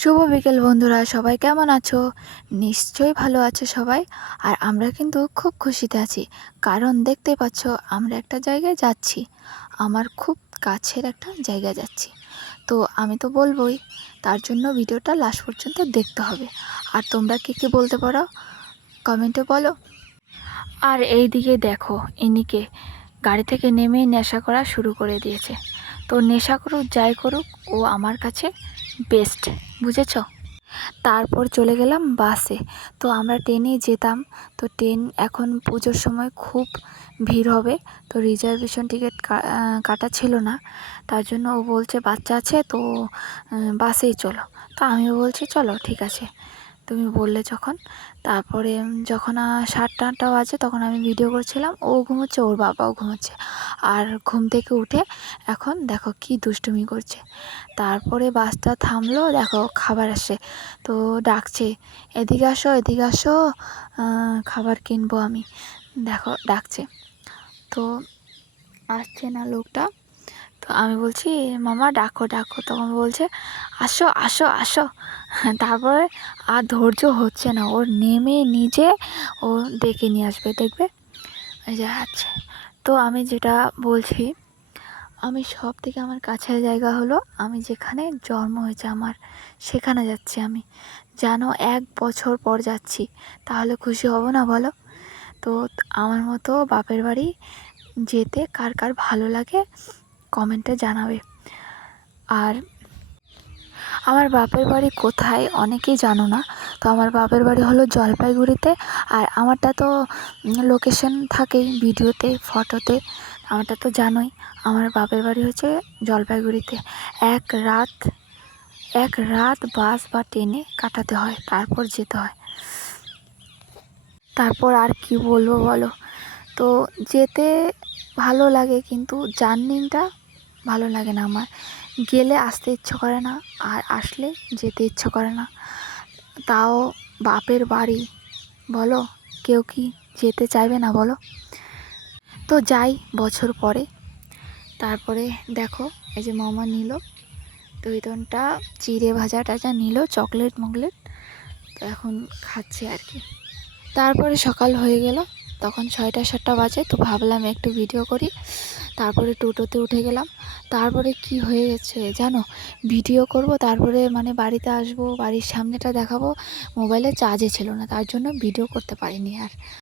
শুভ বিকেল বন্ধুরা, সবাই কেমন আছো? নিশ্চয়ই ভালো আছো সবাই। আর আমরা কিন্তু খুব খুশিতে আছি, কারণ দেখতে পাচ্ছ আমরা একটা জায়গায় যাচ্ছি। আমার খুব কাছের একটা জায়গায় যাচ্ছি। তো আমি তো বলবোই, তার জন্য ভিডিওটা লাস্ট পর্যন্ত দেখতে হবে। আর তোমরা কে বলতে পারো কমেন্টে বলো। আর এই দিকে দেখো, ইনিকে গাড়ি থেকে নেমেই নেশা করা শুরু করে দিয়েছে। তো নেশা করুক যাই করুক, ও আমার কাছে বেস্ট, বুঝেছো? তারপর চলে গেলাম বাসে। তো আমরা ট্রেনেই যেতাম। তো ট্রেন এখন পুজোর সময় খুব ভিড় হবে, তো রিজার্ভেশন টিকিট কাটা ছিল না। তার জন্য ও বলছে বাচ্চা আছে, তো বাসেই চলো। তো আমিও বলছি চলো ঠিক আছে, তুমি বললে যখন। তারপরে যখন 7টা বাজে, তখন আমি ভিডিও করছিলাম, ও ঘুমোচ্ছে, ওর বাবাও ঘুমোচ্ছে। আর ঘুম থেকে উঠে এখন দেখো কি দুষ্টুমি করছে। তারপরে বাসটা থামলো, দেখো খাবার আসে। তো ডাকছে, এদিকে আসো এদিকে আসো, খাবার কিনবো আমি। দেখো ডাকছে, তো আসছে না লোকটা। তো আমি বলছি মামা ডাকো ডাকো, তখন বলছে আসো আসো আসো। তারপরে আর ধৈর্য হচ্ছে না ওর, নেমে নিজে ও ডেকে নিয়ে আসবে, দেখবে এই যে আছে। তো আমি যেটা বলছি, আমি সব থেকে আমার কাছের জায়গা হলো আমি যেখানে জন্ম হয়েছে আমার, সেখানে যাচ্ছি আমি। যেন 1 বছর পর যাচ্ছি, তাহলে খুশি হব না বলো? তো আমার মতো বাপের বাড়ি যেতে কার কার ভালো লাগে কমেন্টে জানাবে। আর আমার বাপের বাড়ি কোথায় অনেকেই জানো না। তো আমার বাপের বাড়ি হলো জলপাইগুড়িতে। আর আমারটা তো লোকেশন থাকেই ভিডিওতে, ফটোতে। আমারটা তো জানোই, আমার বাপের বাড়ি হচ্ছে জলপাইগুড়িতে। এক রাত এক রাত বাস বা ট্রেনে কাটাতে হয়, তারপর যেতে হয়। তারপর আর কি বলবো বলো? তো যেতে ভালো লাগে, কিন্তু জার্নিটা ভালো লাগে না আমার। গেলে আসতে ইচ্ছে করে না, আর আসলে যেতে ইচ্ছে করে না। তাও বাপের বাড়ি, বলো কেউ কি যেতে চাইবে না বলো? তো যাই বছর পরে। তারপরে দেখো এই যে মামা নিল দইটা, চিড়ে ভাজা টাজা নিল, চকলেট মকলেট, তো এখন খাচ্ছে আর কি। তারপরে সকাল হয়ে গেল, তখন 6টা 7টা বাজে। তো ভাবলাম একটু ভিডিও করি। তারপরে টোটোতে উঠে গেলাম। তারপরে কি হয়ে গেছে জানো, ভিডিও করব, তারপরে মানে বাড়িতে আসবো, বাড়ির সামনেটা দেখাবো, মোবাইলে চার্জে ছিল না, তার জন্য ভিডিও করতে পারিনি আর।